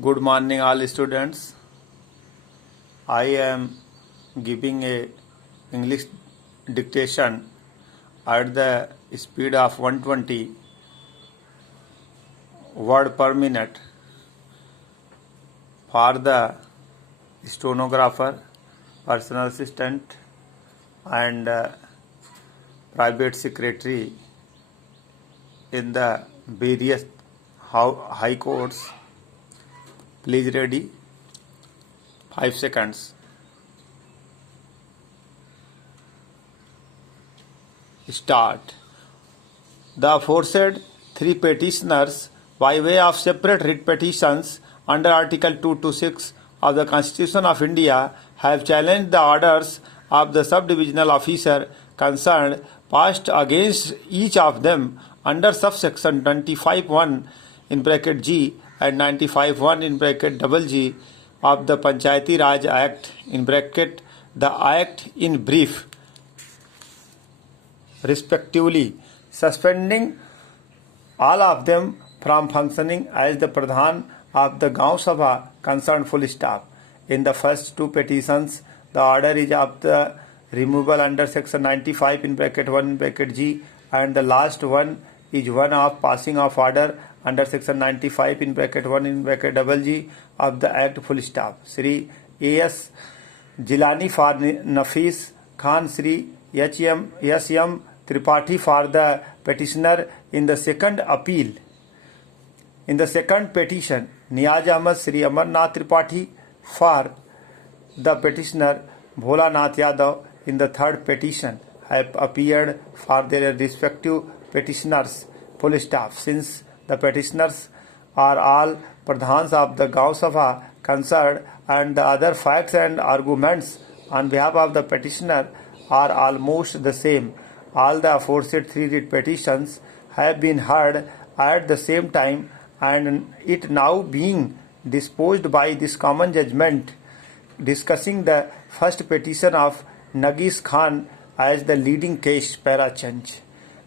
Good morning, all students. I am giving a English dictation at the speed of 120 word per minute for the stenographer, personal assistant, and private secretary in the various high courts. Please ready. 5 seconds. Start. The aforesaid three petitioners, by way of separate writ petitions under Article 226 of the Constitution of India, have challenged the orders of the sub-divisional officer concerned passed against each of them under subsection 25(1) in bracket G and 95(1) in bracket double G of the Panchayati Raj Act in bracket the Act in brief, respectively, suspending all of them from functioning as the Pradhan of the Gaon Sabha concerned full stop. In the first two petitions, the order is of the removal under section 95 in bracket 1 in bracket G, and the last one is one of passing of order under section 95 in bracket 1 in bracket double G of the Act full stop. Sri A.S. Jilani for Nafis Khan, Sri H.M. Tripathi for the petitioner in the second appeal. In the second petition, Niyaz Ahmad Sri Amarnath Tripathi for the petitioner Bhola Nath Yadav in the third petition have appeared for their respective petitioners full stop. Since the petitioners are all Pradhans of the Gaon Sabha concerned and the other facts and arguments on behalf of the petitioner are almost the same, all the aforesaid three writ petitions have been heard at the same time, and it now being disposed by this common judgment, discussing the first petition of Nagis Khan as the leading case, para change.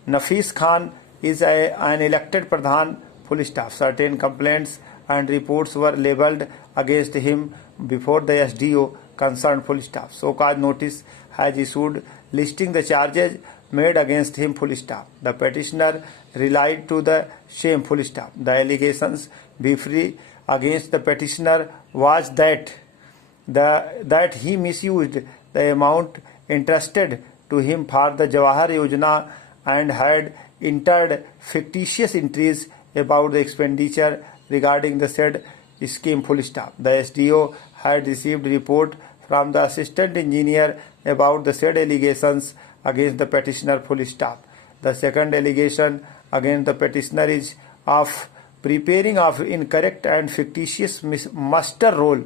Nafis Khan is an elected Pradhan, full stop. Certain complaints and reports were labelled against him before the SDO concerned, full stop. So-called notice has issued listing the charges made against him, full stop. The petitioner relied to the same, full stop. The allegations briefly against the petitioner was that he misused the amount entrusted to him for the Jawahar Yojana and had entered fictitious entries about the expenditure regarding the said scheme, full stop. The SDO had received report from the assistant engineer about the said allegations against the petitioner, full stop. The second allegation against the petitioner is of preparing of incorrect and fictitious muster roll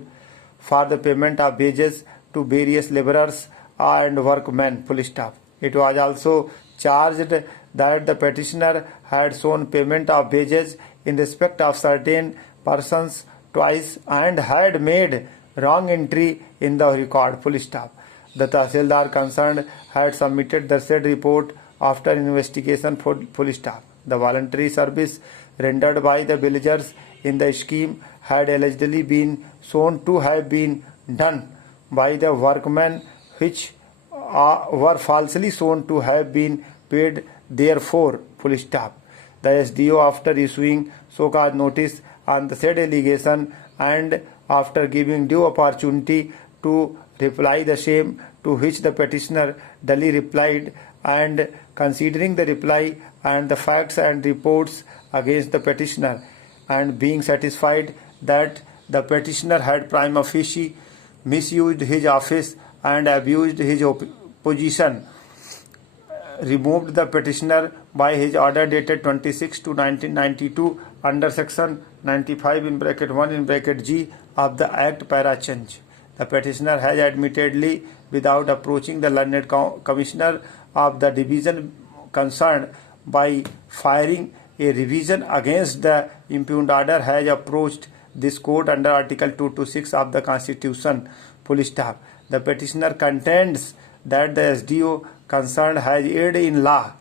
for the payment of wages to various labourers and workmen, full stop. It was also charged that the petitioner had shown payment of wages in respect of certain persons twice and had made wrong entry in the record, full stop. The Tahsildar concerned had submitted the said report after investigation, full stop. The voluntary service rendered by the villagers in the scheme had allegedly been shown to have been done by the workmen, which were falsely shown to have been paid therefore, full stop. The SDO, after issuing so-called notice on the said allegation and after giving due opportunity to reply the same, to which the petitioner duly replied, and considering the reply and the facts and reports against the petitioner, and being satisfied that the petitioner had prima facie misused his office and abused his position, removed the petitioner by his order dated 26 to 1992 under section 95 in bracket 1 in bracket G of the Act, para change. The petitioner has admittedly, without approaching the learned commissioner of the division concerned by filing a revision against the impugned order, has approached this court under Article 226 of the Constitution, full stop. The petitioner contends that the SDO concerned has erred in law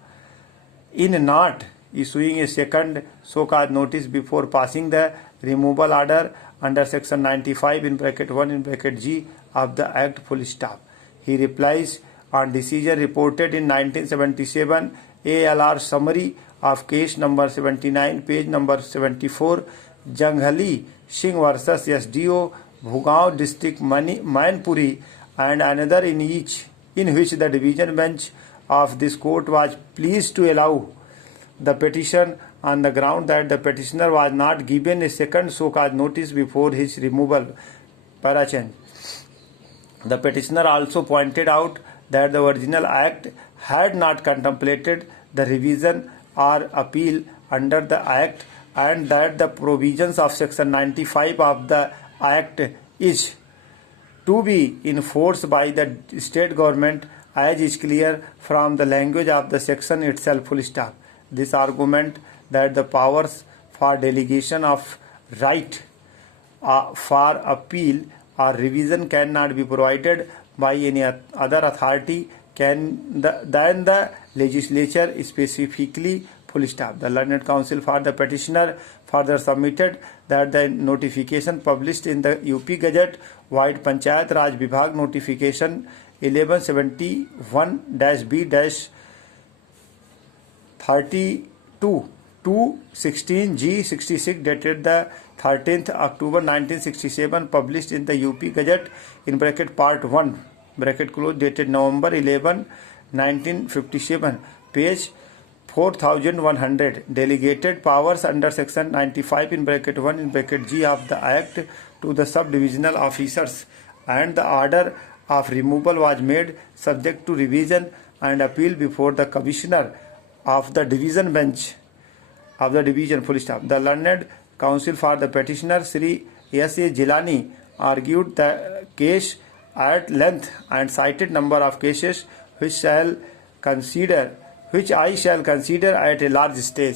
in not issuing a second so-called notice before passing the removal order under section 95 in bracket 1 in bracket G of the Act full stop. He replies on decision reported in 1977 ALR summary of case number 79 page number 74 Janghali Singh versus SDO Bhugaon district Mainpuri and another in which the division bench of this court was pleased to allow the petition on the ground that the petitioner was not given a second so-called notice before his removal. Parachange. The petitioner also pointed out that the original act had not contemplated the revision or appeal under the act and that the provisions of section 95 of the act is to be enforced by the state government as is clear from the language of the section itself full stop. This argument that the powers for delegation of right for appeal or revision cannot be provided by any other authority than the legislature specifically full stop. The learned counsel for the petitioner further submitted that the notification published in the UP Gazette White Panchayat Raj Vibhag notification 1171-B-32 216 G66 dated the 13th October 1967 published in the UP Gazette in bracket part 1 bracket close dated November 11 1957 page 4100 delegated powers under section 95 in bracket 1 in bracket G of the act to the subdivisional officers and the order of removal was made subject to revision and appeal before the commissioner of the division bench of the division full stop. The learned counsel for the petitioner Sri S.A. Jilani argued the case at length and cited number of cases which I shall consider at a large stage.